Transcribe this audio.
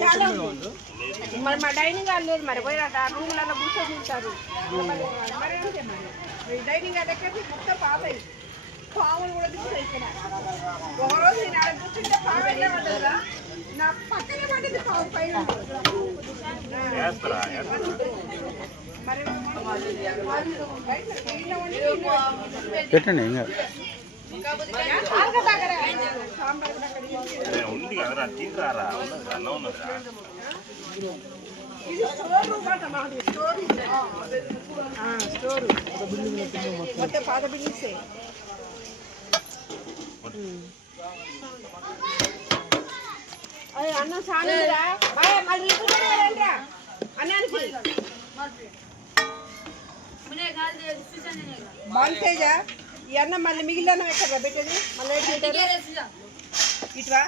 చాలా మరి మా డైనింగ్ హాల్ లేదు మరి పోయి రూమ్లలో కూర్చొని ఉంటారు డైనింగ్ హాల్ ఎక్కడ మొత్తం పాతాయి పాములు కూడా దిగుతాయి ఇక్కడ ఒకరోజు నేను ఆడ కూర్చుంటే పాము ఎట్లా పడ్డదా నా పక్కనే పడ్డది పాము పైన పెట్టండి ఇది స్టోర్ రూమ్ అంట మాది స్టోర్ మొత్తం పాత బిల్డింగ్సే అన్నం చాలా మళ్ళీ అన్నానికి బాగుంటేజ ఈ అన్నం మళ్ళీ మిగిలిన ఎక్కడ పెట్టేది మళ్ళీ ఇటువా